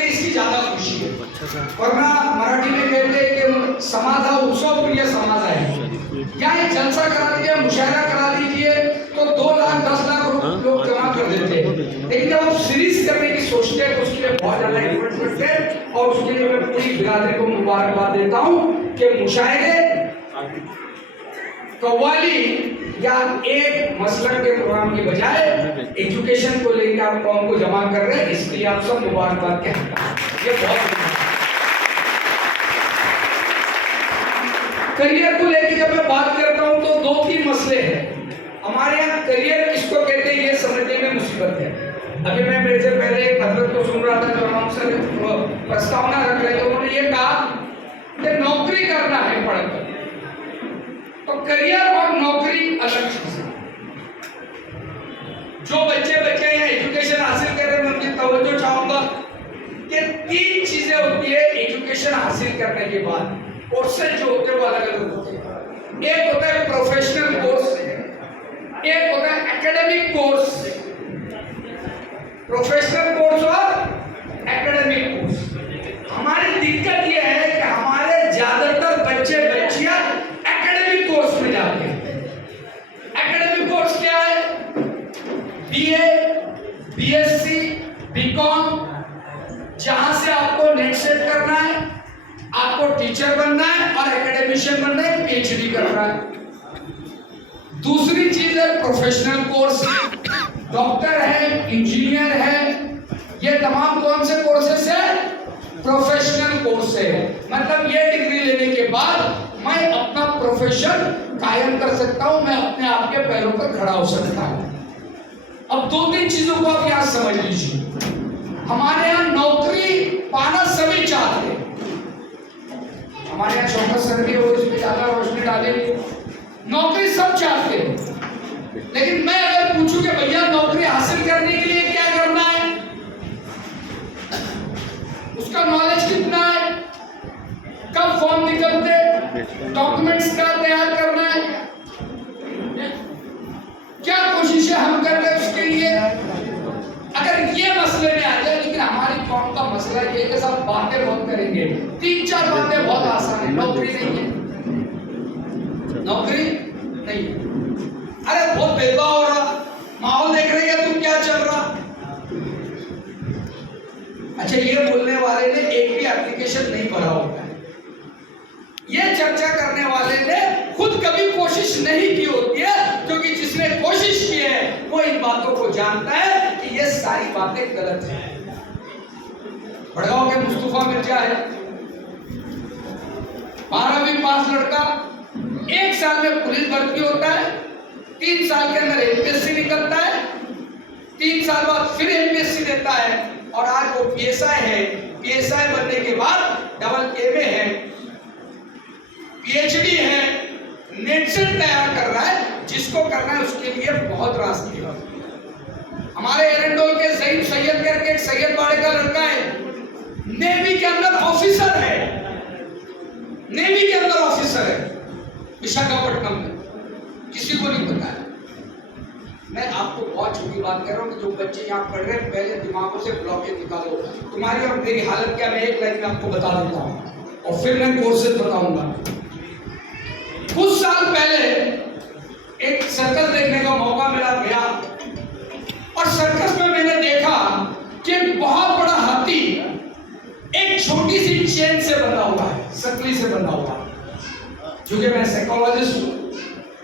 इसकी ज्यादा खुशी है। वरना मराठी में कहते हैं कि समाज उत्सव प्रिय समाज है। क्या एक जलसा करा दीजिए, मुशायरा करा दीजिए तो 2 लाख 10 लाख लोग जमा कर देते हैं, लेकिन जब आप सीरीज करने की सोचते हैं तो उसके लिए बहुत ज्यादा एफर्ट करते हैं। और उसके लिए मैं पूरी बिरादरी को मुबारकबाद देता हूँ कि मुशायरे, कव्वाली या एक मसलक के प्रोग्राम की बजाय एजुकेशन को लेकर आप कौम को जमा कर रहे हैं, इसलिए आप सब मुबारकबाद कहते हैं। ये बहुत करियर को लेकर जब मैं बात करता हूं तो 2-3 मसले हैं हमारे यहाँ। करियर किसको कहते हैं ये समझने में मुसीबत है। अभी मैं मेरे से पहले एक हजरत को सुन रहा था जो हमसे प्रस्तावना रख रहे थे, उन्होंने ये कहा कि नौकरी करना है पढ़कर। तो करियर और नौकरी अलग चीज है। जो बच्चे यहाँ एजुकेशन हासिल कर रहे हैं, मैं उनकी तवज्जो चाहूंगा कि 3 चीजें होती है एजुकेशन हासिल करने के बाद। कोर्सेज जो होते हैं वो अलग अलग होते हैं। एक होता है प्रोफेशनल कोर्स, एक होता है एकेडमिक कोर्स। प्रोफेशनल कोर्स और एकेडमिक कोर्स। हमारी दिक्कत यह है कि हमारे ज्यादातर बच्चे बच्चियां एकेडमिक कोर्स में जाते हैं। एकेडमिक कोर्स क्या है? बीए, बीएससी, बीकॉम, जहां से आपको नेट सेट करना है, आपको टीचर बनना है और एकेडमिशियन बनना है, पीएचडी करना है। दूसरी चीज है प्रोफेशनल कोर्स। डॉक्टर है, इंजीनियर है, ये तमाम कौन से कोर्सेस है? प्रोफेशनल कोर्स है। मतलब ये डिग्री लेने के बाद मैं अपना प्रोफेशन कायम कर सकता हूं, मैं अपने आप के पैरों पर खड़ा हो सकता हूं। अब 2-3 चीजों को आप यहां समझ लीजिए। हमारे यहाँ नौकरी पाना सभी चाहते हैं। हमारे यहाँ शौकत सर भी हो, इसमें ज्यादा रोशनी डालेंगे। नौकरी सब चाहते हैं, लेकिन मैं अगर पूछूं कि भैया नौकरी हासिल करने के लिए क्या करना है, उसका नॉलेज कितना है, कब फॉर्म निकलते, डॉक्यूमेंट्स क्या तैयार करना है, क्या कोशिशें हम कर रहे हैं उसके लिए, अगर ये मसले में आ जाए। लेकिन हमारी कौम का मसला ये है कि सब बातें बहुत करेंगे, 3-4 बातें बहुत आसान है, नौकरी नहीं है, नौकरी नहीं है। अरे बहुत भेदभाव हो रहा, माहौल देख रहे हैं तुम क्या चल रहा। अच्छा, ये बोलने वाले ने एक भी एप्लीकेशन नहीं भरा होता है, ये चर्चा करने वाले ने खुद कभी कोशिश नहीं की होती है, क्योंकि जिसने कोशिश की है वो इन बातों को जानता है कि ये सारी बातें गलत हैं। भड़गांव के मुस्तफा मिर्जा है, 12वीं पास लड़का, 1 साल में पुलिस भर्ती होता है, 3 साल के अंदर एमपीएससी निकलता है, 3 साल बाद फिर एमपीएससी देता है और आज वो पीएसआई है। पीएसआई बनने के बाद डबल एमए है, पीएचडी है, नेट सेट तैयार कर रहा है। जिसको करना है उसके लिए बहुत रास्ते हैं। हमारे एरंडोल के सईद सैयद करके एक सैयद बाड़े का लड़का है, नेवी के अंदर ऑफिसर है, नेवी के अंदर ऑफिसर है विशाखापट्टनम में, किसी को नहीं पता है। मैं आपको बहुत छोटी बात कर रहा हूँ कि जो बच्चे यहाँ पढ़ रहे हैं, पहले दिमागों से ब्लॉकेज निकालो। तुम्हारी और मेरी हालत क्या, मैं एक लाइन में आपको बता देता हूँ और फिर मैं कोर्सेज बताऊंगा। कुछ साल पहले एक सर्कस देखने का मौका मिला गया, और सर्कस में मैंने देखा कि बहुत बड़ा हाथी एक छोटी सी चेन से बंधा हुआ है, सकली से बंधा हुआ है। क्योंकि मैं साइकोलॉजिस्ट हूँ,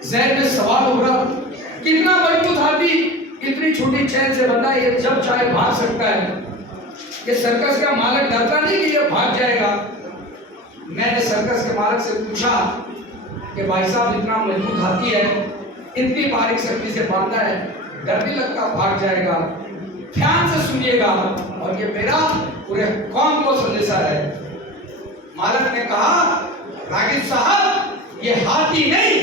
ज़हन में सवाल हो रहा कितना मजबूत हाथी इतनी छोटी चेन से बंधा है, ये जब चाहे भाग सकता है। ये सर्कस का मालिक डरता नहीं कि ये भाग जाएगा। मैंने सर्कस के मालिक से पूछा कि भाई साहब इतना मजबूत हाथी है, इतनी बारीक सकली से बांधा है, डर नहीं लगता भाग जाएगा? ध्यान से सुनिएगा और ये मेरा पूरे कौम को संदेशा है। मालिक ने कहा, रागिब साहब ये हाथी नहीं,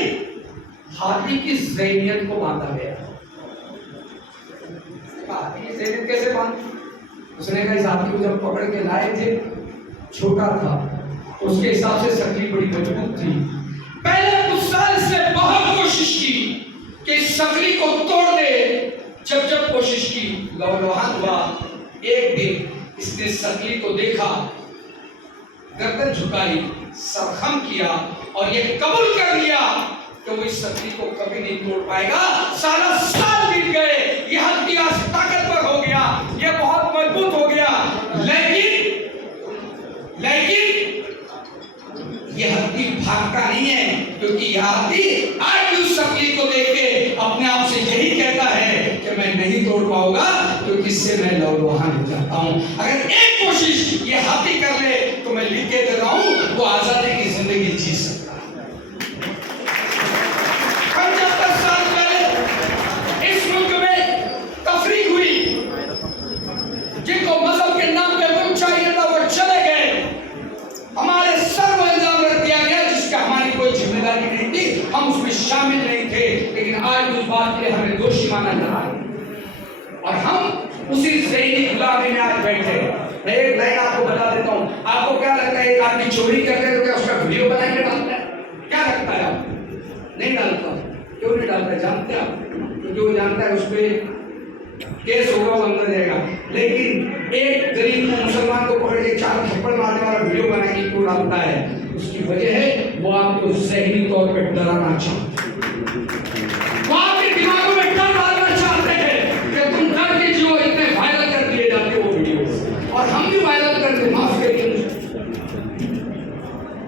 हाथी की ज़हनियत को बांधा गया। हाथी की ज़हनियत कैसे बांधी? उसने कहा इस हाथी को जब पकड़ के लाए थे, छोटा था, उसके हिसाब से सकली बड़ी मजबूत थी। पहले कुछ साल से बहुत कोशिश की कि इस सकली को तोड़ दे, जब जब कोशिश की, लौलौहान हुआ। एक दिन इसने सकली को देखा, गर्दन झुकाई, सरखम किया और ये कबूल कर लिया कि वो इस सकली को कभी नहीं तोड़ पाएगा। सारा साल बीत गए, ये हत्या ताकतवर हो गया, ये बहुत मजबूत हो गया, लेकिन ये हाथी भागता नहीं है, क्योंकि यह हाथी आज उस सकली को देख के अपने आप से यही कहता है कि मैं नहीं तोड़ पाऊंगा, क्योंकि इससे मैं लौलौहान हो जाता हूं। अगर एक कोशिश ये हाथी कर ले तो मैं लिख के दे रहा हूं, वो आजादी की जिंदगी जी सकता है। 75 साल पहले इस मुल्क में तफरीक हुई, जिनको मजहब के नाम पे मुल्क चाहिए था वो चले गए, हमारे सर पर इल्जाम रख दिया गया जिसका हमारी कोई जिम्मेदारी नहीं थी, हम उसमें शामिल नहीं थे, लेकिन आज उस बात के लिए हमें दोषी माना जा रहा है और हम उसी ज़हनी गुलामी में आज बैठे। मैं एक लाइन आपको बता देता हूँ, आपको क्या लगता है एक आदमी चोरी करते तो क्या उसका वीडियो बनाएंगे डालता है? क्या लगता है आप? नहीं डालता। क्यों नहीं डालता जानते आप? क्योंकि वो जानता है उस पर केस होगा, वो अंदर जाएगा। लेकिन एक गरीब को, मुसलमान को पकड़ के 4 थप्पड़ मारने वाला वीडियो बनाने की क्यों डालता है? उसकी वजह है वो आपको ज़हनी तौर पे डराना चाहते हैं, वो आपके दिमागों में डर डालना चाहते हैं कि तुम डर के जियो, इतने वायरल कर दिए जाते वो वीडियो, और हम भी वायरल करते, माफ करिए।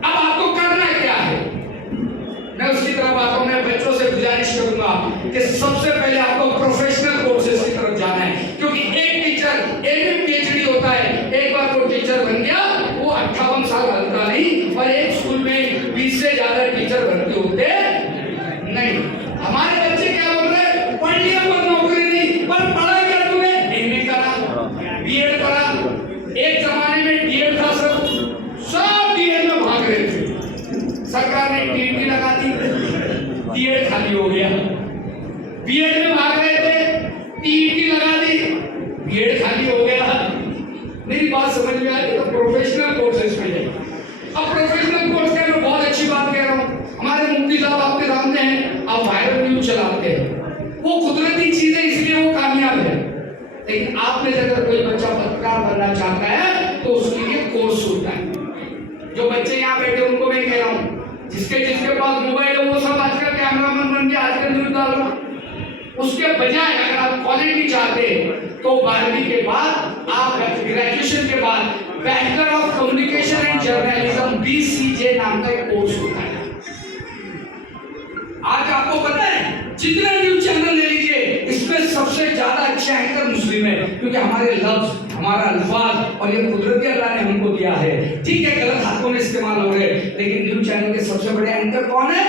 अब आपको करना क्या है? मैं उसकी तरफ आता हूं। मैं बच्चों से गुजारिश करूंगा कि सबसे पहले आपको प्रोफेशनल कोर्सेज की तरफ जाना है, क्योंकि एक टीचर एमए पीएचडी होता है, एक बार वो टीचर बन गया वो 58 साल हल्का नहीं, और एक स्कूल में 20 से ज्यादा टीचर भर्ती होते नहीं। हमारे बच्चे क्या बोल रहे हैं? पढ़ लिया पर नौकरी नहीं, पर पढ़ा क्या तूने? एमए करा, बीएड करा। एक जमाने में डीएड था, सब डीएड में भाग रहे थे, सरकार ने टीटी लगा दी, डीएड खाली हो गया। बीएड में भाग रहे थे, टीटी लगा दी, बीएड खाली हो गया। मेरी बात समझ में आ रही? तो प्रोफेशनल कोर्सेज में जाइए। अब प्रोफेशनल कोर्स के मैं बहुत अच्छी बात कह रहा हूँ, हमारे मुफ्ती साहब आपके सामने हैं, आप वायरल न्यूज चलाते हैं, वो कुदरती चीजें इसलिए वो कामयाब है। लेकिन आप में से अगर कोई बच्चा पत्रकार बनना चाहता है तो उसके लिए कोर्स होता है। जो बच्चे यहाँ बैठे उनको मैं कह रहा हूँ, जिसके पास मोबाइल है वो सब आजकल कैमरामैन बन के आजकल न्यूज डाल रहा। उसके बजाय अगर आप क्वालिटी चाहते हैं तो 12वीं के बाद आप ग्रेजुएशन के बाद bachelor of communication and journalism BCJ नाम का एक कोर्स होता है। आज आपको पता है जितने न्यूज चैनल ले लीजिए, इसमें सबसे ज्यादा अच्छे एंकर मुस्लिम है, क्योंकि हमारे लफ्ज, हमारा अल्फाज और ये कुदरती अल्लाह ने हमको दिया है। ठीक है, गलत हाथों में इस्तेमाल हो रहे, लेकिन न्यूज चैनल के सबसे बड़े एंकर कौन है?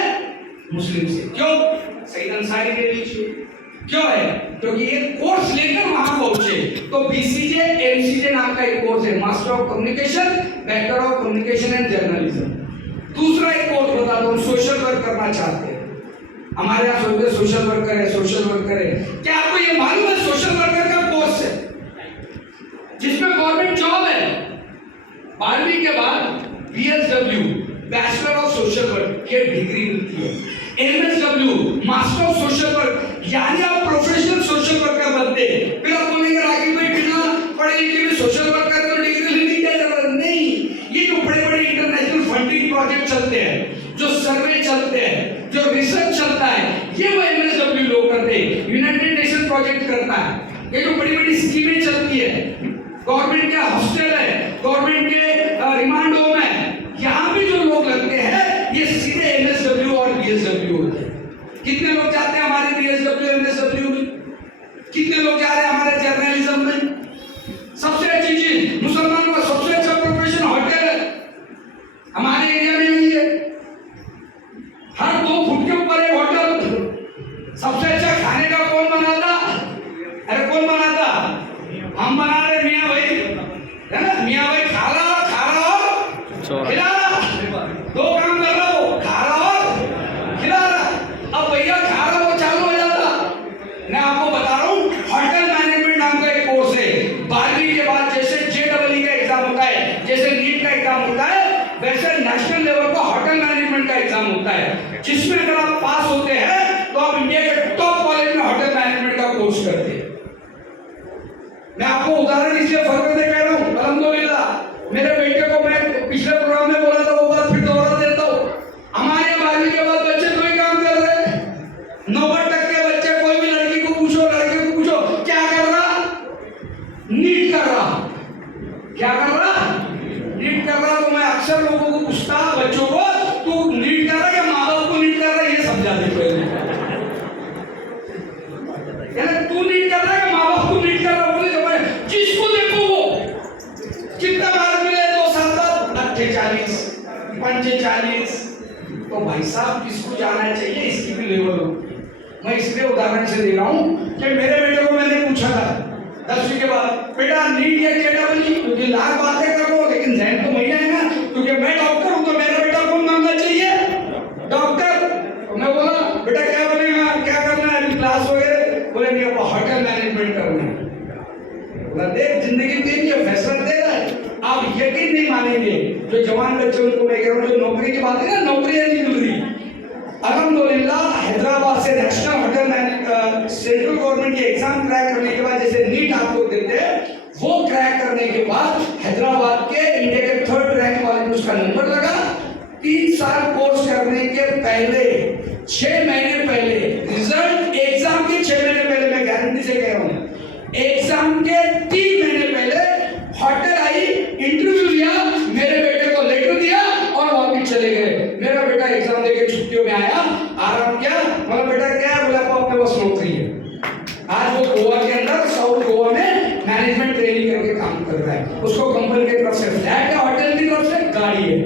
मुस्लिम से। क्यों? सईद अंसारी ले लीजिए, क्यों है? क्योंकि एक कोर्स लेकर वहां पहुंचे। तो BCJ MCJ नाम का एक कोर्स है, master of communication, bachelor of communication and journalism. दूसरा एक कोर्स बता दो, सोशल वर्क करना चाहते हैं, हमारे यहाँ सोचते सोशल वर्कर है, सोशल वर्कर है। क्या आपको ये मालूम है सोशल वर्कर का कोर्स है जिसमें गवर्नमेंट जॉब है? 12वीं के बाद BSW bachelor of social work ये डिग्री मिलती है। MSW master of social work, यानी आप प्रोफेशनल सोशल वर्कर बनते। फिर आप बोलेंगे रागिब भाई बिना पढ़े लिखे भी सोशल वर्कर तो डिग्री लेने की क्या जरूरत नहीं। ये जो बड़े बड़े इंटरनेशनल फंडिंग प्रोजेक्ट चलते हैं, जो सर्वे चलते हैं, जो रिसर्च चलता है, ये वो MSW लोग करते हैं। यूनाइटेड नेशन प्रोजेक्ट करता है, ये जो बड़ी बड़ी स्कीमें चलती है, गवर्नमेंट के हॉस्टल है, गवर्नमेंट के रिमांड होम है, यहाँ पे जो लोग लगते हैं ये सीधे MSW और BSW होते हैं। कितने लोग जाते हैं हमारे BSW MSW में? कितने लोग जा रहे हैं हमारे जर्नलिज्म में? सबसे अच्छी चीज, मुसलमानों का सबसे अच्छा प्रोफेशन होटल है, हमारे एरिया में नहीं है। हर 2 फुट के ऊपर एक होटल। सबसे अच्छा खाने का कौन बनाता? अरे कौन बनाता? हम बना रहे मियाँ भाई, है ना? मियाँ भाई खा रहा और खिला रहा, 2 काम कर रहा हो, खा रहा और खिला रहा। अब भैया खा रहा वो चालू हो जाता। मैं आपको बता रहा हूँ, होटल मैनेजमेंट नाम का एक कोर्स है। 12वीं के बाद जैसे JEE का एग्जाम होता है, जैसे नीट का एग्जाम होता है, वैसे नेशनल लेवल का होटल मैनेजमेंट का एग्जाम होता है, जिसमें अगर आप पास होते हैं तो आप इंडिया के टॉप कॉलेज में होटल मैनेजमेंट का कोर्स करते हैं। मैं आपको उदाहरण इसलिए फख्र से कह रहा हूँ, अल्हम्दुलिल्लाह मेरे बेटे को मैं पिछले प्रोग्राम में बोला था, वो बात फिर दोहरा देता हूँ। हमारे 12वीं के बाद बच्चे दो ही काम कर रहे हैं। 90% बच्चे, कोई भी लड़की को पूछो, लड़के को पूछो, क्या कर रहा? नीट कर रहा। क्या कर रहा? नीट कर रहा। तो मैं अक्सर लोगों को पूछता, बच्चों को, तू नीट कर रहा या माँ बाप को नीट कर रहा है, ये समझा दे पहले। तू नीट कर रहा है, माँ बाप को नीट कर रहा है, जिसको देखो वो कितना मार्क मिले, 2 साल बाद 48, 45। तो भाई साहब किसको जाना चाहिए, इसकी भी लेवल हो। मैं इसलिए उदाहरण से दे रहा हूँ कि मेरे बेटे को मैंने पूछा था 10वीं के बाद, बेटा नीट या जेडब्ल्यू, क्योंकि लाख बातें कर रहा हूँ लेकिन जहन तो वही आएगा, क्योंकि मैं डॉक्टर हूँ। तो मेरा बेटा कौन मांगना चाहिए? डॉक्टर। तो मैं बोला बेटा क्या बनेगा, क्या करना है, अभी क्लास वगैरह? बोले नहीं, अब होटल मैनेजमेंट करना है। बोला देख, जिंदगी तेरी है, फैसला तेरा है। आप यकीन नहीं मानेंगे, जो जवान बच्चे उनको मैं कह रहा हूँ, जो नौकरी की बात है ना, नौकरियां नहीं मिल रही। अल्हम्दुलिल्लाह हैदराबाद से national hotel management central government के एग्जाम क्रैक करने के बाद, जैसे नीट आप लोग देते हैं, वो क्रैक करने के बाद हैदराबाद के इंडिया के 3rd रैंक वाले में उसका नंबर लगा। 3 साल कोर्स करने के पहले, 6 महीने पहले रिजल्ट, एग्जाम के 6 महीने पहले, मैं गारंटी से कह रहा हूँ, एग्जाम के 3 महीने पहले होटल आई, इंटरव्यू लिया, मेरे बेटे को लेटर दिया और वापस चले गए। मेरा बेटा एग्जाम देके छुट्टियों में आया, आराम किया। बोला बेटा क्या है? बोला अपने पास नौकरी है। आज वो गोवा के अंदर, साउथ गोवा में मैनेजमेंट ट्रेनिंग करके काम कर रहा है। उसको कंपनी की तरफ से फ्लैट है, होटल की तरफ से गाड़ी है।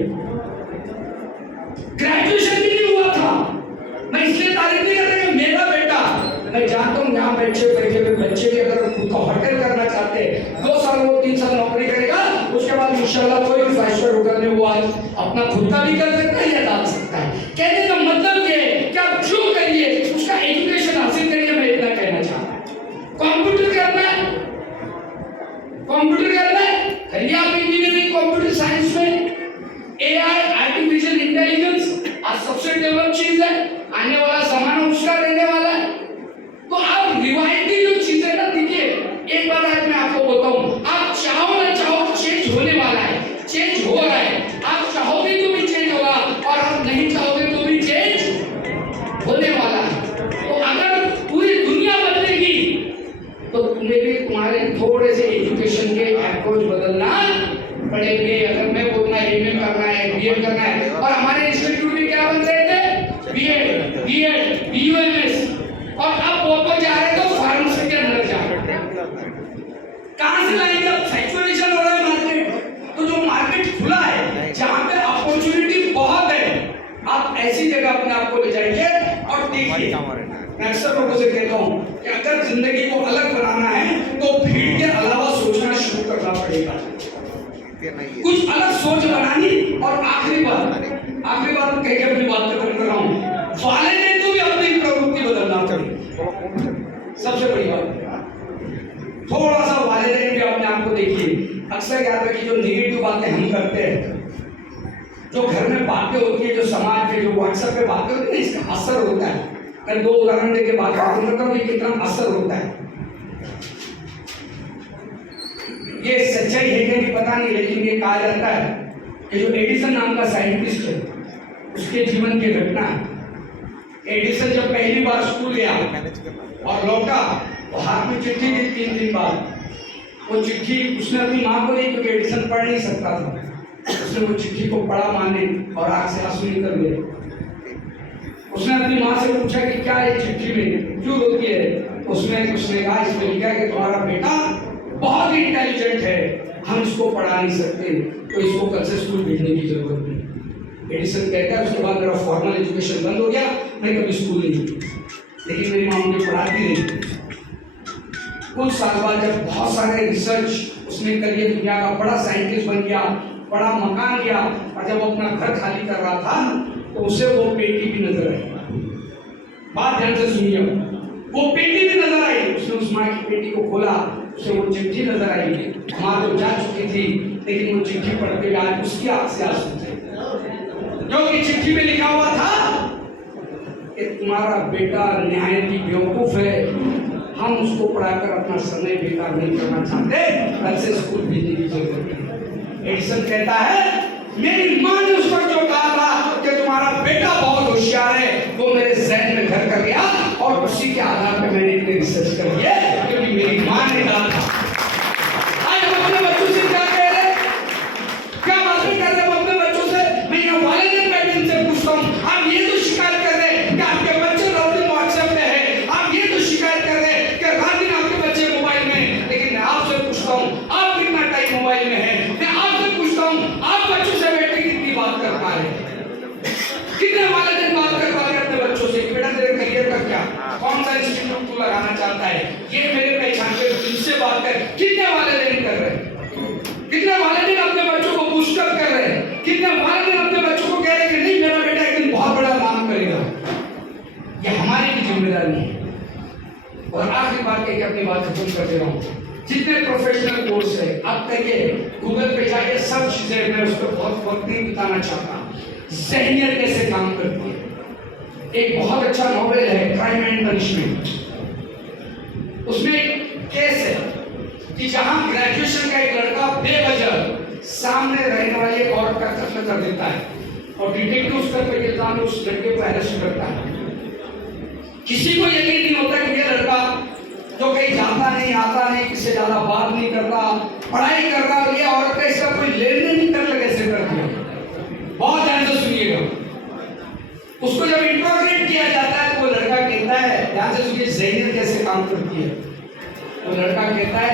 ग्रेजुएशन भी नहीं हुआ था। मैं इसलिए तारीफ नहीं करता कि मेरा बेटा, मैं जानता हूँ यहाँ बैठे बच्चे भी अगर खुद को होटल करना चाहते हैं, 2 साल वो 3 साल नौकरी करेगा, उसके बाद इंशाल्लाह कोई भी 5 स्टार होटल में वो आज अपना खुद का भी कर सकता है या डाल सकता है। कहने का मतलब ये कि आप जो करिए उसका एजुकेशन हासिल करिए। मैं इतना कहना चाहता हूँ। कंप्यूटर करना है, कंप्यूटर करना है, करिए आप इंजीनियरिंग कंप्यूटर साइंस में। एआई, आर्टिफिशियल इंटेलिजेंस आज सबसे डेवलप चीज है, आने वाला जमाना उसका रहने वाला है। तो आप रिवायती जो चीजें ना, देखिए एक बात आज मैं आपको बोलता हूँ, आप चाहो ना चाहो चेंज होने वाला है, चेंज हो रहा है। आप चाहोगे तो भी चेंज होगा और आप नहीं चाहोगे तो भी चेंज होने वाला है। तो अगर पूरी दुनिया बदलेगी तो तुम्हें भी तुम्हारे थोड़े से एजुकेशन के अप्रोच बदलना पड़ेंगे। अगर मैं बोलना एमए करना है, बीए करना है, और हमारे इंस्टीट्यूट में क्या बन रहे थे? बीएड, बीयूएमएस, और अब वो तो जा रहे तो फार्मेसी के अंदर जा रहे। कहां से लाएंगे? अब सैचुरेशन हो रहा है मार्केट। तो जो मार्केट खुला है, जहां पे अपॉर्चुनिटी बहुत है, आप ऐसी जगह अपने आप को ले जाइए और देखिए। मैं अक्सर लोगों से कहता हूँ कि अगर जिंदगी को अलग बनाना है तो भीड़ के अलावा सोचना शुरू करना पड़ेगा। कुछ अलग सोच बनानी। और आखिरी बात कह के अपनी बात खत्म कर रहा हूँ, वालिदैन को भी अपनी प्रवृत्ति बदलना चाहिए। सबसे बड़ी बात, थोड़ा सा वालिदैन भी अपने आप को देखिए। अक्सर याद रखिए, जो नेगेटिव बातें हम करते हैं, जो घर में बातें होती है, जो समाज में, जो व्हाट्सएप पे बातें होती है, इसका असर होता है। मैं 2 उदाहरण देके बात करता हूँ कि कितना असर होता है। ये सच्चाई है कि नहीं पता नहीं, लेकिन ये कहा जाता है कि जो एडिसन नाम का साइंटिस्ट है, उसके जीवन की घटना है। एडिसन जब पहली बार स्कूल गया और लौटा, तो हाथ में चिट्ठी दी 3 दिन बाद। वो चिट्ठी उसने अपनी माँ को दी, क्योंकि एडिसन पढ़ नहीं सकता था। उसने वो चिट्ठी को पढ़ा माँ ने, और आंख से आंसू निकल गए। उसने अपनी माँ से पूछा कि क्या है चिट्ठी में, क्यों रोती है? उसने कहा, इसमें लिखा है कि तुम्हारा बेटा बहुत ही इंटेलिजेंट है, हम इसको पढ़ा नहीं सकते, तो इसको कल से स्कूल भेजने की जरूरत नहीं। एडिसन कहता है उसके बाद मेरा फॉर्मल एजुकेशन बंद हो गया, मैं कभी स्कूल नहीं गया, लेकिन मेरी माँ मुझे पढ़ाती रही। कुछ साल बाद जब बहुत सारे रिसर्च उसने करिए, दुनिया का बड़ा साइंटिस्ट बन गया, बड़ा मकान लिया, और जब अपना घर खाली कर रहा था तो उसे वो पेटी भी नजर आई। बात ध्यान से सुनिए, वो पेटी भी नजर आई। उसने उस माँ की पेटी को खोला, उसे वो चिट्ठी नजर आई। माँ तो जा चुकी थी, लेकिन वो चिट्ठी पढ़ते आज उसकी आंख से आंसू थे, क्योंकि चिट्ठी में लिखा हुआ था कि तुम्हारा बेटा निहायत ही बेवकूफ है, हम उसको पढ़ाकर अपना समय बेकार नहीं करना चाहते, कल से स्कूल भेजने की जरूरत है। एडिसन कहता है मेरी माँ ने उस वक्त जो कहा था कि तुम्हारा बेटा बहुत होशियार है, वो मेरे जहन में घर कर गया और उसी के आधार पर मैंने इतनी रिसर्च कर दी है, क्योंकि मेरी माँ ने कहा था। आज हम अपने बच्चों से क्या कह रहे हैं, क्या बातें कर रहे हैं अपने बच्चों से? मैं यहाँ वालिदैन बैठे से पूछता हूँ, आप ये तो शिकायत कर रहे हैं कि आपके बच्चे रात दिन व्हाट्सएप पे है, आप ये तो शिकायत कर रहे हैं कि रात दिन आपके बच्चे मोबाइल में, लेकिन मैं आपसे पूछता हूँ आप कितना टाइम मोबाइल में है? मैं आपसे पूछता हूँ आप बच्चों से बैठ के कितनी बात कर पा रहे हैं? कितने वालिदैन बात कर पा रहे हैं अपने बच्चों से कि बेटा तेरे करियर का क्या, कौन सा इंस्टीट्यूट तू लगाना चाहता है, ये मेरे पहचान के तुझसे बात कर? कितने वालिदैन कर रहे हैं? कितने वालिदैन अपने बच्चों को पुष्कर कर रहे हैं? कितने वालिदैन अपने बच्चों को कह रहे हैं कि नहीं मेरा बेटा एक दिन बहुत बड़ा काम करेगा? ये हमारी भी जिम्मेदारी है। और आखिरी बात है कि अपनी बात खत्म कर दे रहा हूँ, जितने प्रोफेशनल कोर्स है अब तक ये गूगल पे जाके सब चीजें, मैं उस पर बहुत वक्त नहीं बिताना चाहता। ज़हनियत कैसे काम करती है, एक बहुत अच्छा नॉवेल है क्राइम एंड पनिशमेंट, उसमें एक केस है कि जहां ग्रेजुएशन का एक लड़का बेवजह सामने रहने वाली एक औरत का कत्ल कर देता है और डिटेक्टिव उस पर इल्जाम उस लड़के को अरेस्ट करता है। किसी को यकीन नहीं होता कि ये लड़का जो कहीं जाता नहीं आता नहीं, किससे ज्यादा बात नहीं करता, पढ़ाई कर रहा, ये औरत का इसका कोई लेन देन नहीं कर कैसे कर दिया। बहुत ध्यान से सुनिएगा, उसको जब इंट्रोगेट किया जाता है तो वो लड़का कहता है, ध्यान से सुनिए ज़हनियत कैसे काम करती है। वो लड़का कहता है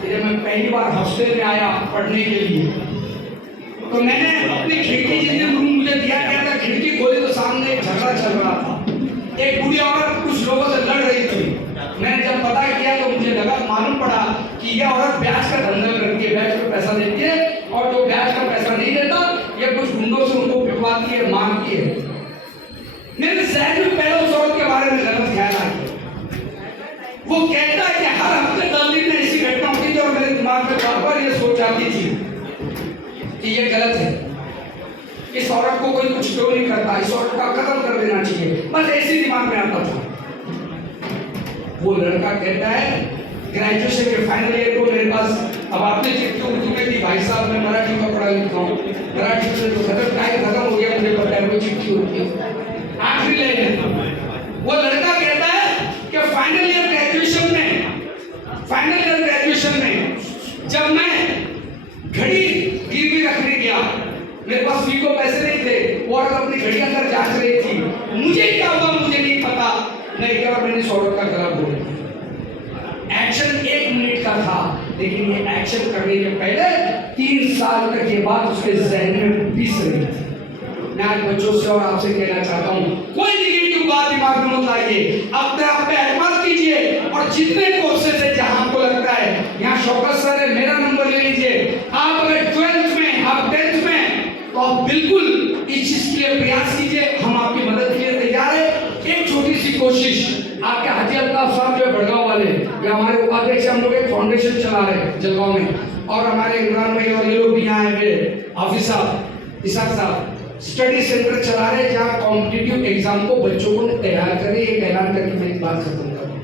कि जब मैं पहली बार हॉस्टल में आया पढ़ने के लिए तो मैंने अपनी खिड़की, जिसने रूम मुझे दिया गया था, खिड़की खोली तो सामने एक झगड़ा चल रहा था। एक बूढ़ी औरत कुछ लोगों से लड़ रही थी। मैंने जब पता किया तो मुझे लगा, मालूम पड़ा कि यह औरत ब्याज का धंधा करती है, ब्याज का पैसा देती है, और जो ब्याज का पैसा नहीं देता ये कुछ गुंडों से उनको पिटवाती है, मारती है। मेरे जहन में पहले उस औरत के बारे में गलत ख्याल आ गया। वो कहता है कि हर हफ्ते 10 दिन में ऐसी घटना होती थी और मेरे दिमाग में बार-बार ये सोच आती थी कि ये गलत है, इस औरत को कोई कुछ क्यों नहीं करता, इस औरत का कत्ल कर देना चाहिए, बस ऐसी दिमाग में आता था। वो लड़का कहता है ग्रेजुएशन के फाइनल ईयर को मेरे पास, अब आपने चिट्ठी उर्दू में दी, भाई साहब मैं मराठी में पढ़ा लिखा हूँ, मराठी में तो खत्म टाइम खत्म हो गया, मुझे पता है वो चिट्ठी होती है। आखिरी लाइन है, वो लड़का कहता है कि फाइनल ईयर ग्रेजुएशन में जब मैं घड़ी गिरवी रखने गया, मेरे पास फी को पैसे नहीं थे, वो औरत अपनी घड़ी अंदर जांच रही थी, मुझे क्या हुआ मुझे नहीं पता, नहीं और मैंने औरत का गला बोल दिया। एक्शन 1 मिनट का था, लेकिन ये एक्शन करने के पहले 3 साल तक ये बात उसके जहन में पीस रही थी। मैं आज बच्चों से और आपसे कहना चाहता हूँ, कोई नेगेटिव बात दिमाग में मत लाइए, अपने आप पे एतमाद कीजिए, और जितने कोर्सेज है जहां आपको लगता है यहाँ शौकत सर है, मेरा नंबर ले लीजिए। आप अगर 12th में, आप 10th में, तो आप बिल्कुल इस चीज के लिए प्रयास कीजिए, हम आपकी मदद के लिए तैयार है। एक छोटी सी कोशिश, आपके हाजी अल्ताफ साहब जो बड़गांव वाले, या हमारे उपाध्यक्ष, हम लोग एक फाउंडेशन चला रहे हैं जलगांव में, और हमारे इमरान भाई और ये लोग भी यहाँ आए, हाफिज साहब, इसाक साहब, स्टडी सेंटर चला रहे हैं जहाँ कॉम्पिटिटिव एग्जाम को बच्चों को तैयार करें। एक ऐलान करके मैं बात खत्म करूँ,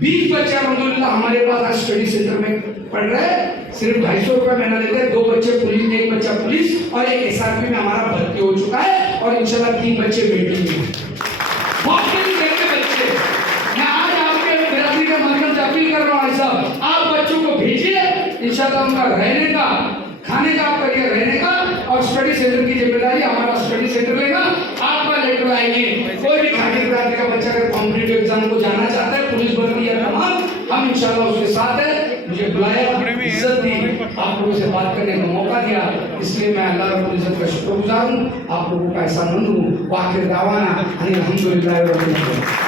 20 बच्चे अल्हम्दुलिल्लाह हमारे पास आज स्टडी सेंटर में पढ़ रहे हैं, सिर्फ 250 रुपये महीना लेते हैं। 2 बच्चे पुलिस, 1 बच्चा पुलिस और एक एसआरपी में हमारा भर्ती हो चुका है, और इंशाल्लाह 3 बच्चे वेटिंग में। बहुत बच्चे, मैं आज आपके बिरादरी के माध्यम से अपील कर रहा हूँ साहब, आप बच्चों को भेजिए, इंशाल्लाह उनका रहने का, खाने का, आप करिए रहने का, और स्टडी सेंटर की जिम्मेदारी हमारा स्टडी सेंटर लेगा। आपका लेटर आएंगे, कोई भी खाकी बिरादरी का बच्चा अगर कॉम्पिटिटिव एग्जाम को जाना चाहता है, पुलिस भर्ती या तमाम, हम इंशाल्लाह उसके साथ है। मुझे बुलाया, इज्जत दी, आप लोगों से बात करने का मौका दिया, इसलिए मैं अल्लाह रब्बुल इज्जत का शुक्रगुजार हूँ, आप लोगों का एहसानमंद हूँ। वाखिर दावाना अनिल हम्दुलिल्लाह।